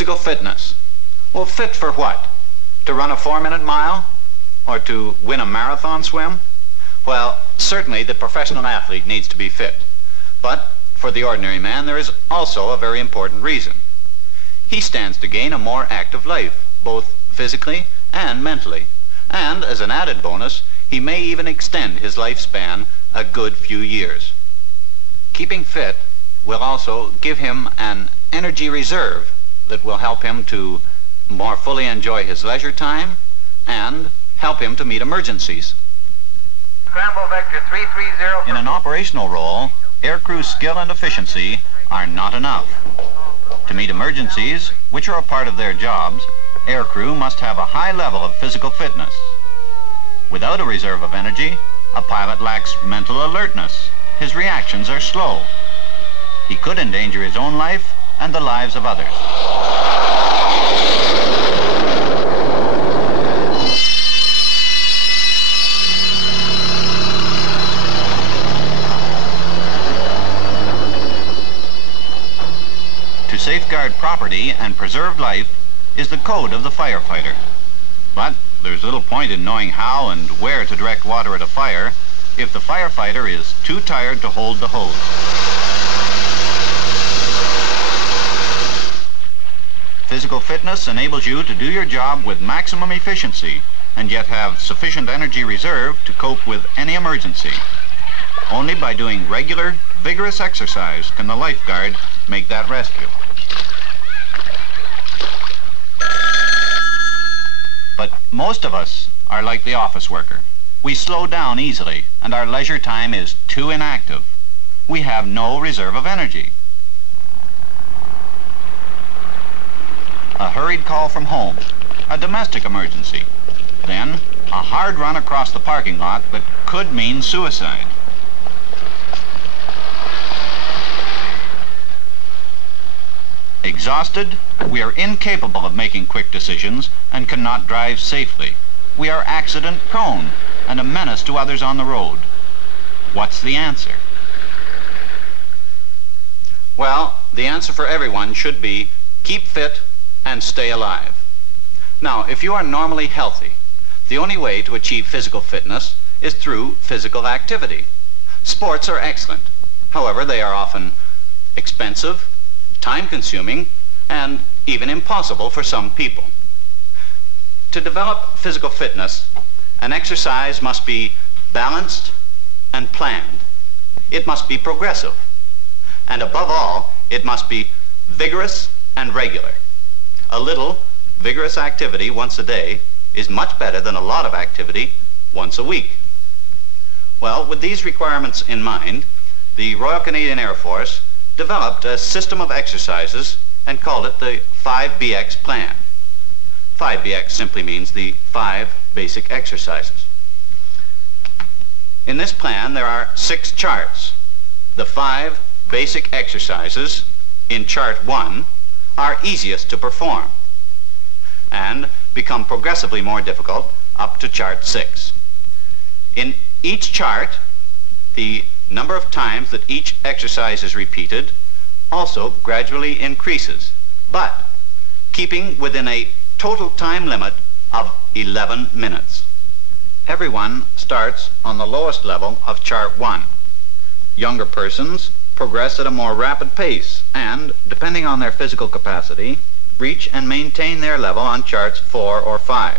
Physical fitness. Well, fit for what? To run a 4-minute mile? Or to win a marathon swim? Well, certainly the professional athlete needs to be fit. But for the ordinary man, there is also a very important reason. He stands to gain a more active life, both physically and mentally. And as an added bonus, he may even extend his lifespan a good few years. Keeping fit will also give him an energy reserve that will help him to more fully enjoy his leisure time and help him to meet emergencies. Scramble vector 330. In an operational role, aircrew skill and efficiency are not enough. To meet emergencies, which are a part of their jobs, aircrew must have a high level of physical fitness. Without a reserve of energy, a pilot lacks mental alertness. His reactions are slow. He could endanger his own life and the lives of others. To safeguard property and preserve life is the code of the firefighter. But there's little point in knowing how and where to direct water at a fire if the firefighter is too tired to hold the hose. Physical fitness enables you to do your job with maximum efficiency and yet have sufficient energy reserve to cope with any emergency. Only by doing regular, vigorous exercise can the lifeguard make that rescue. But most of us are like the office worker. We slow down easily, and our leisure time is too inactive. We have no reserve of energy. A hurried call from home, a domestic emergency, then a hard run across the parking lot that could mean suicide. Exhausted, we are incapable of making quick decisions and cannot drive safely. We are accident prone and a menace to others on the road. What's the answer? Well, the answer for everyone should be keep fit and stay alive. Now, if you are normally healthy, the only way to achieve physical fitness is through physical activity. Sports are excellent. However, they are often expensive, time-consuming, and even impossible for some people. To develop physical fitness, an exercise must be balanced and planned. It must be progressive. And above all, it must be vigorous and regular. A little vigorous activity once a day is much better than a lot of activity once a week. Well, with these requirements in mind, the Royal Canadian Air Force developed a system of exercises and called it the 5BX plan. 5BX simply means the 5 basic exercises. In this plan, there are 6 charts. The 5 basic exercises in chart 1 are easiest to perform and become progressively more difficult up to chart 6. In each chart, the number of times that each exercise is repeated also gradually increases, but keeping within a total time limit of 11 minutes. Everyone starts on the lowest level of chart 1. Younger persons progress at a more rapid pace and, depending on their physical capacity, reach and maintain their level on charts 4 or 5.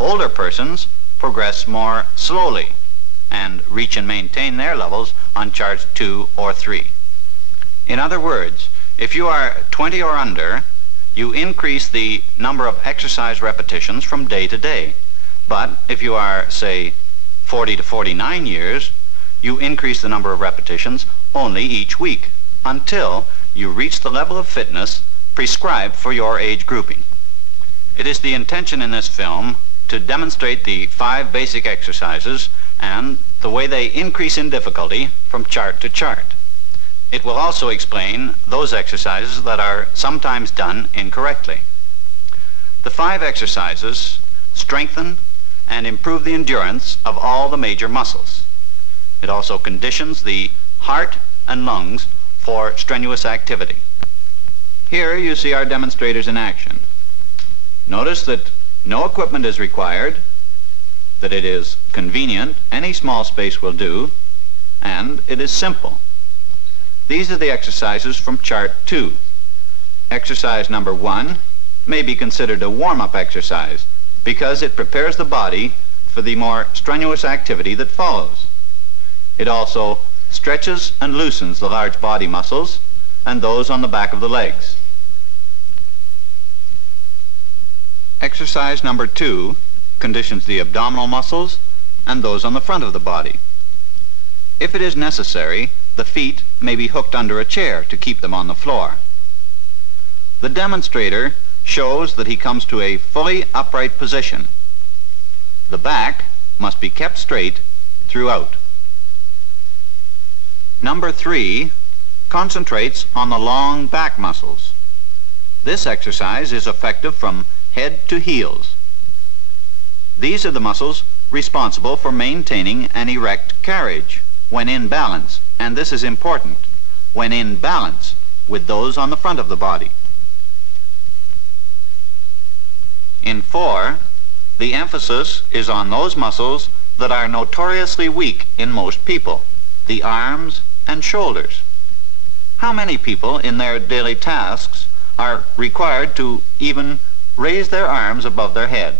Older persons progress more slowly and reach and maintain their levels on charts 2 or 3. In other words, if you are 20 or under, you increase the number of exercise repetitions from day to day. But if you are, say, 40 to 49 years, you increase the number of repetitions only each week until you reach the level of fitness prescribed for your age grouping. It is the intention in this film to demonstrate the 5 basic exercises and the way they increase in difficulty from chart to chart. It will also explain those exercises that are sometimes done incorrectly. The 5 exercises strengthen and improve the endurance of all the major muscles. It also conditions the heart and lungs for strenuous activity. Here you see our demonstrators in action. Notice that no equipment is required, that it is convenient, any small space will do, and it is simple. These are the exercises from Chart 2. Exercise number 1 may be considered a warm-up exercise because it prepares the body for the more strenuous activity that follows. It also stretches and loosens the large body muscles and those on the back of the legs. Exercise number 2 conditions the abdominal muscles and those on the front of the body. If it is necessary, the feet may be hooked under a chair to keep them on the floor. The demonstrator shows that he comes to a fully upright position. The back must be kept straight throughout. Number 3 concentrates on the long back muscles. This exercise is effective from head to heels. These are the muscles responsible for maintaining an erect carriage when in balance, and this is important, when in balance with those on the front of the body. In 4, the emphasis is on those muscles that are notoriously weak in most people, the arms and shoulders. How many people in their daily tasks are required to even raise their arms above their head?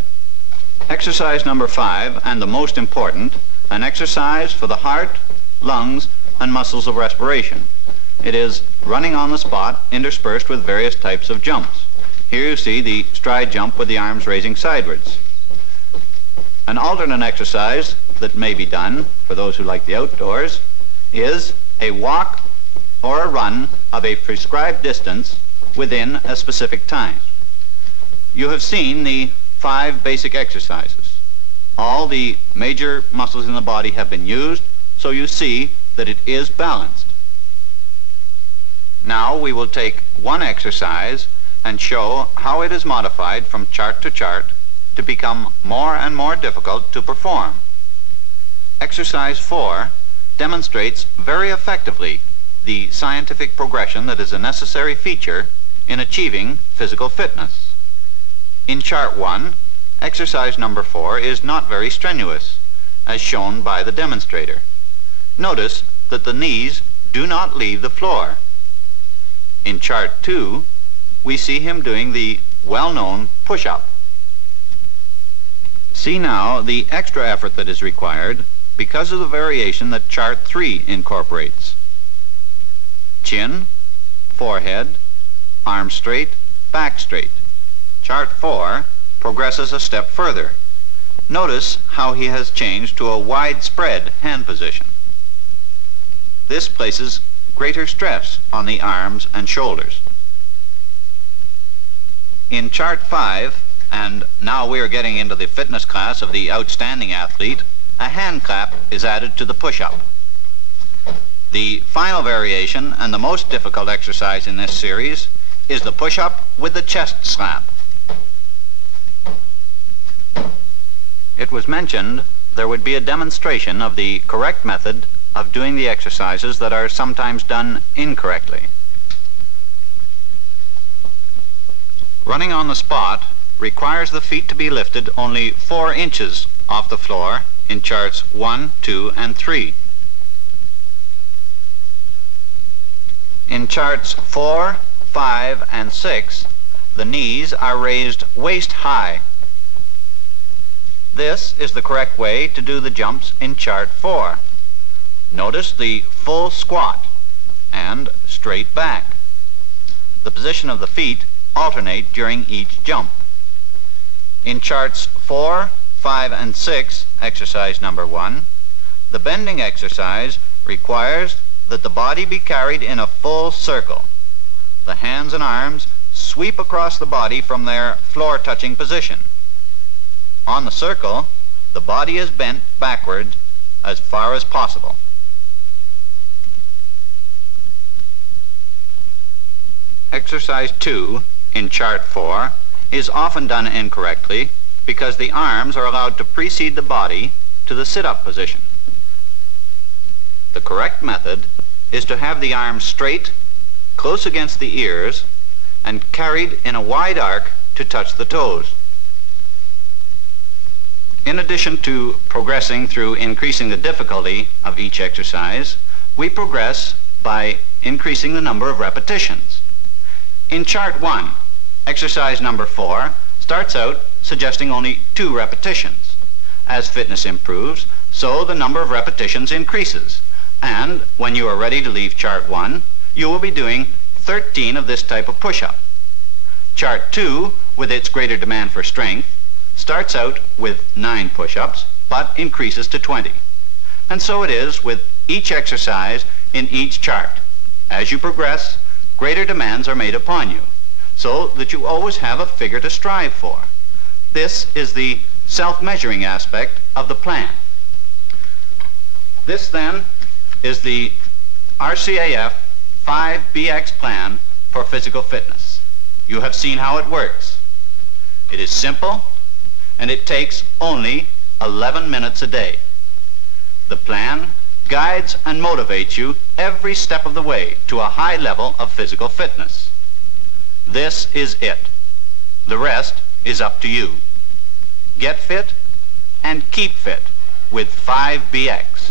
Exercise number 5, and the most important, an exercise for the heart, lungs, and muscles of respiration. It is running on the spot interspersed with various types of jumps. Here you see the stride jump with the arms raising sidewards. An alternate exercise that may be done for those who like the outdoors is a walk or a run of a prescribed distance within a specific time. You have seen the 5 basic exercises. All the major muscles in the body have been used, so you see that it is balanced. Now we will take one exercise and show how it is modified from chart to chart to become more and more difficult to perform. Exercise 4 demonstrates very effectively the scientific progression that is a necessary feature in achieving physical fitness. In Chart 1, exercise number 4 is not very strenuous, as shown by the demonstrator. Notice that the knees do not leave the floor. In Chart 2, we see him doing the well-known push-up. See now the extra effort that is required because of the variation that Chart 3 incorporates. Chin, forehead, arms straight, back straight. Chart 4 progresses a step further. Notice how he has changed to a widespread hand position. This places greater stress on the arms and shoulders. In Chart 5, and now we are getting into the fitness class of the outstanding athlete, a hand clap is added to the push-up. The final variation and the most difficult exercise in this series is the push-up with the chest slap. It was mentioned there would be a demonstration of the correct method of doing the exercises that are sometimes done incorrectly. Running on the spot requires the feet to be lifted only 4 inches off the floor in charts 1, 2, and 3. In charts 4, 5, and 6, the knees are raised waist high. This is the correct way to do the jumps in chart 4. Notice the full squat and straight back. The position of the feet alternate during each jump. In charts 4, 5, and 6, exercise number 1, the bending exercise requires that the body be carried in a full circle. The hands and arms sweep across the body from their floor-touching position. On the circle, the body is bent backward as far as possible. Exercise 2 in chart 4 is often done incorrectly because the arms are allowed to precede the body to the sit-up position. The correct method is to have the arms straight, close against the ears, and carried in a wide arc to touch the toes. In addition to progressing through increasing the difficulty of each exercise, we progress by increasing the number of repetitions. In Chart 1, exercise number 4 starts out suggesting only 2 repetitions. As fitness improves, so the number of repetitions increases, and when you are ready to leave Chart 1, you will be doing 13 of this type of push-up. Chart 2, with its greater demand for strength, starts out with 9 push-ups, but increases to 20. And so it is with each exercise in each chart. As you progress, greater demands are made upon you, so that you always have a figure to strive for. This is the self-measuring aspect of the plan. This then is the RCAF 5BX plan for physical fitness. You have seen how it works. It is simple, and it takes only 11 minutes a day. The plan guides and motivates you every step of the way to a high level of physical fitness. This is it. The rest is up to you. Get fit and keep fit with 5BX.